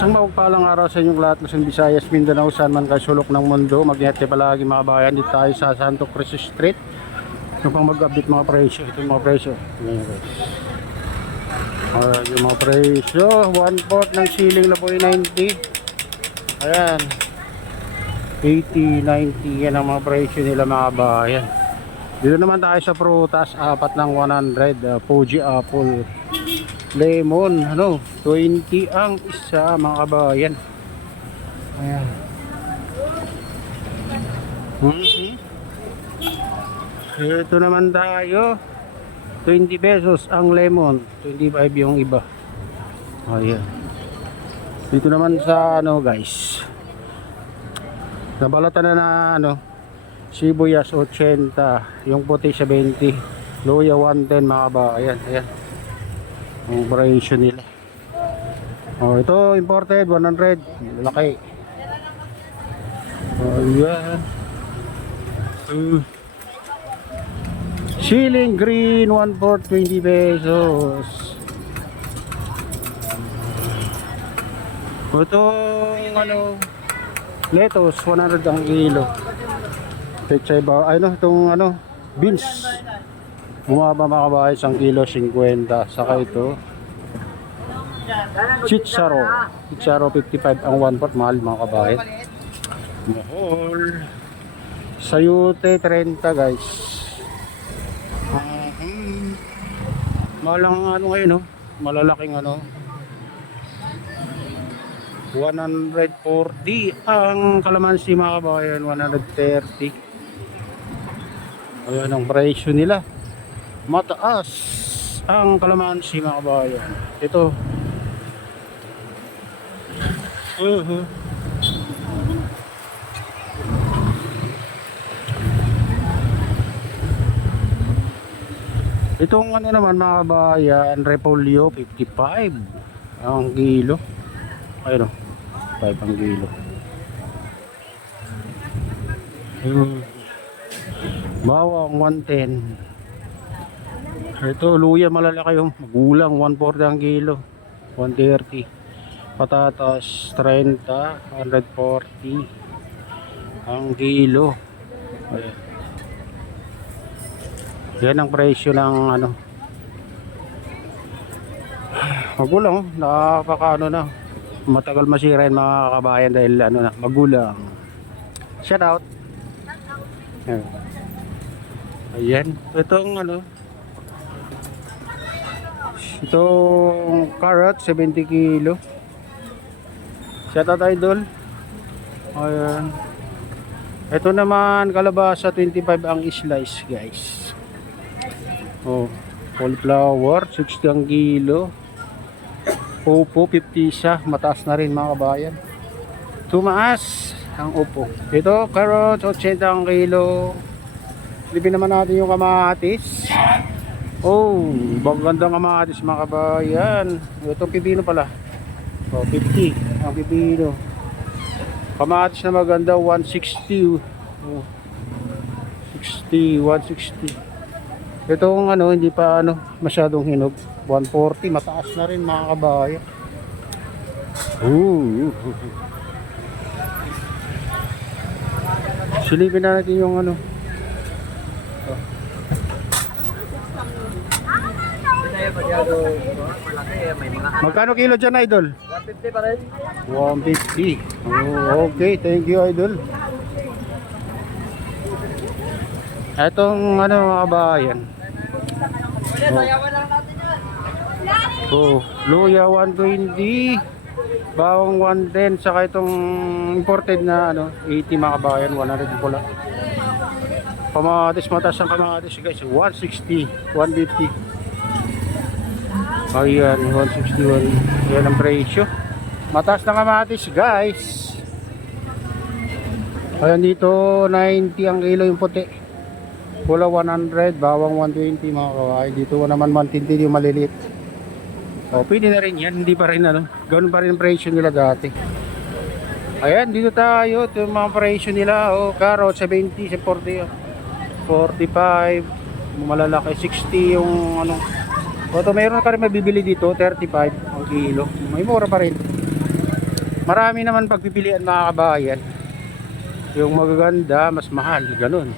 Isang mapagpalang araw sa inyong lahat, Luzon, Visayas, Mindanao, saan man kayo sulok ng mundo. Mag-ingat kayo palagi mga bayan. Dito tayo sa Santo Cristo Street. Ito pang mag-update mga presyo. Ito yung mga presyo. Yung mga presyo, 1/4 ng siling na po ay 90. Ayan, 80, 90. Yan ang mga presyo nila mga bayan. Dito naman tayo sa prutas, apat ng 100. Fuji apple, lemon, 20 ang isa mga kabayan. Ayan. Ito naman tayo, 20 pesos ang lemon, 25 yung iba. Ayan. Dito naman sa guys, nabalatan na sibuyas 80, yung puti 70, luya 110 mga kabayan. Ayan ang presyo nila. Ito imported 100, laki. Ayan. Siling green 1/4 20 pesos. Itong lettuce 100 ang kilo. Pechay ba itong beans bumaba mga kabahay, 1 kilo 50. Saka ito chicharo 55 ang 1/4, mahal mga kabahay. Mahal. Sayote 30 guys. Malang ngayon malalaking 140 ang kalamansi mga kabayan, 130. Ayan ang presyo nila. Mataas ang kalamansi mga kabayan. Ito itong naman mga kabayan, repolyo 55 ang kilo. Ayun 5 ang kilo. Bawang 110. Ito luya malalaki magulang 140 ang kilo, 130. Patatas 30, 140 ang kilo. Ayan. Yan ang presyo ng magulang. Nakaka na matagal masira yung mga kabayan dahil magulang. Shout out. Ayan, itong itong carrot 70 kilo. Shout out idol. Ayan. Ito naman kalabasa 25 ang slice guys. Cauliflower 60 ang kilo. Upo 50 isa, mataas na rin mga kabayan. Tumaas ang upo. Ito carrots 80 ang kilo. Lipin naman natin yung kamatis. Magandang kamatis mga kabayan. Ito pipino pala. 50 ang pipino. Kamatis na maganda 160. 160. Itong hindi pa masyadong hinog, 140, mataas na rin mga kabayan. Silipin na natin yung Magkano kilo dyan idol? 150 pa rin. 150. Okay, thank you idol. Etong mga kabayan, luya 120, bawang 110, saka itong imported na 80 mga kabayan, 100 pula. Kamatis, mataas ang kamatis guys, 160, 150. Ayan, 161. Yan ang presyo. Mataas na kamatis guys. Ayan dito 90 ang kilo yung puti. Pula 100, bawang 120 mga kawaii. Dito naman 120 yung maliliit. Pwede na rin yan, hindi pa rin ganoon pa rin ang presyo nila dati. Ayan, dito tayo. Ito yung mga presyo nila. Carrot 70, 40, 45, malalaki 60 yung Ito mayroon ka rin mabibili dito 35 ang kilo. May mura pa rin. Marami naman pagpipilian mga kabayan. Yung magaganda, mas mahal, ganun.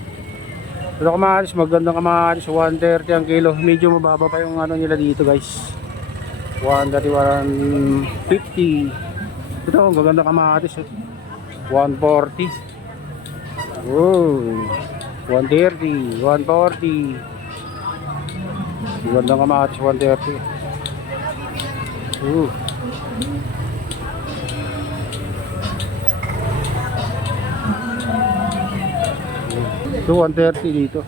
Pero kamatis, magandang kamatis, 130 ang kilo. Medyo mababa pa yung ano nila dito guys. 130, 150. Ito, ang gaganda kamatis. 140. Oh, 130, 140. Magandang kamatis, 130. Ito 130 dito.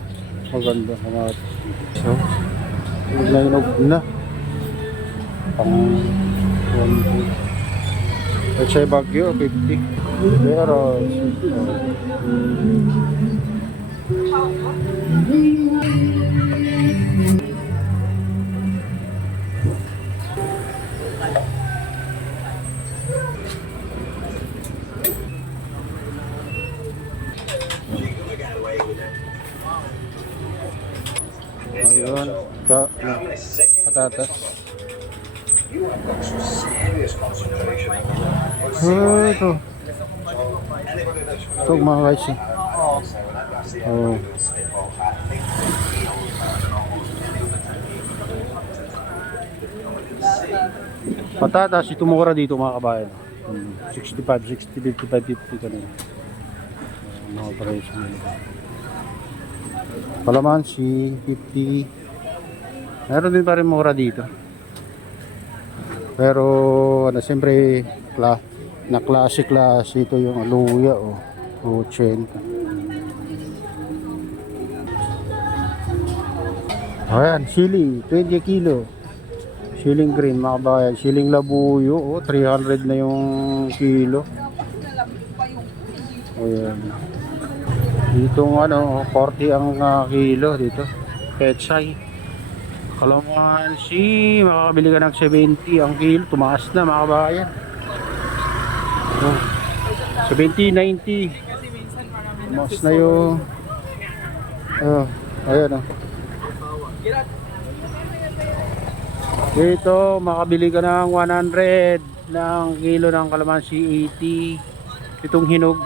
Maganda kamatis. So, huwag na hinog na. Pang 1. At siya Bagyo, 50. Pero, ayun, patatas. Ito. Ito mga guys. Oh. Patatas, ito mura dito mga kabayan. 65, 60, 55, 50 kanina. Mga price nila. Palamansi, 50. Meron din pa rin mura dito. Pero ano, siyempre na klase ito yung luya o 80. Ayan, sili, 20 kilo. Siling green mga kabayan, siling labuyo, 300 na yung kilo. Ayan. Ditong ano, 40 ang kilo dito. Pechay. Kalamansi, makakabili ka ng 70 ang kilo. Tumaas na mga kabayan. 70, 90. Tumaas na yung ayan dito makabili ka ng 100 ng kilo ng kalamansi, 80. Itong hinog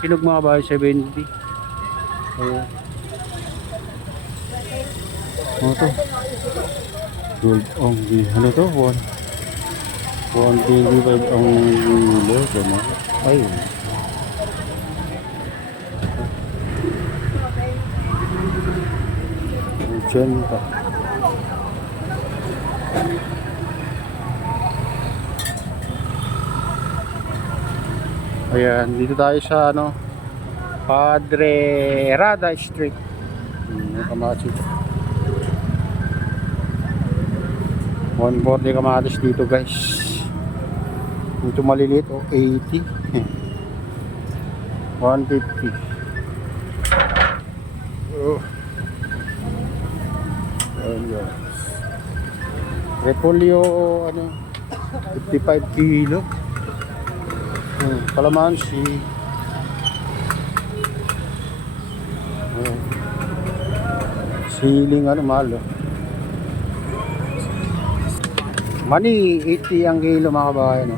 mga kabayan, 70. Ayan. Ano to? Gold on the ano to? 125 ang kilo. Gano'n. Ayun. Jenta. Ayan, dito tayo sa ano, Padre Rada Street. Kamatis. 140 kamatis dito guys. Ito maliliit 80. 150. Ayan. Repolyo ano 55 kilo. Kalamansi. Siling ano mahal. Mani 80 ang kilo mga kabayan.